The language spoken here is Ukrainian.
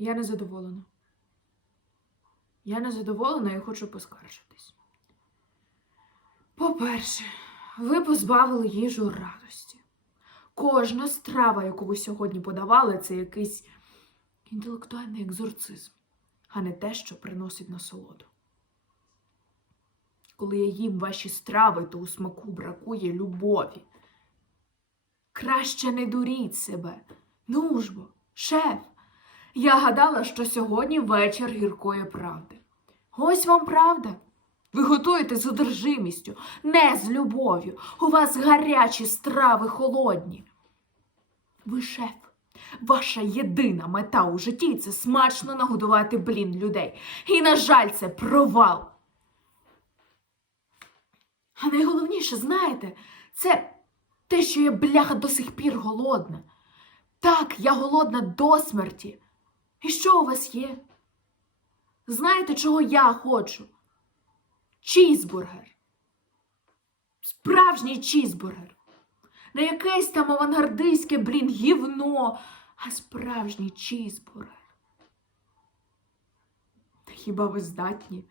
Я не задоволена. Я не задоволена і хочу поскаржитись. По-перше, ви позбавили їжу радості. Кожна страва, яку ви сьогодні подавали, це якийсь інтелектуальний екзорцизм, а не те, що приносить насолоду. Коли я їм ваші страви, то у смаку бракує любові. Краще не дуріть себе. Ну ж шеф, я гадала, що сьогодні вечір гіркої правди. Ось вам правда. Ви готуєте з одержимістю, не з любов'ю. У вас гарячі страви холодні. Ви шеф. Ваша єдина мета у житті це смачно нагодувати блін людей. І, на жаль, це провал. А найголовніше, знаєте, це те, що я бляха до сих пір голодна. Так, я голодна до смерті. І що у вас є? Знаєте, чого я хочу? Чізбургер. Справжній чізбургер. Не якесь там авангардистське, блін, гівно, а справжній чізбургер. Та хіба ви здатні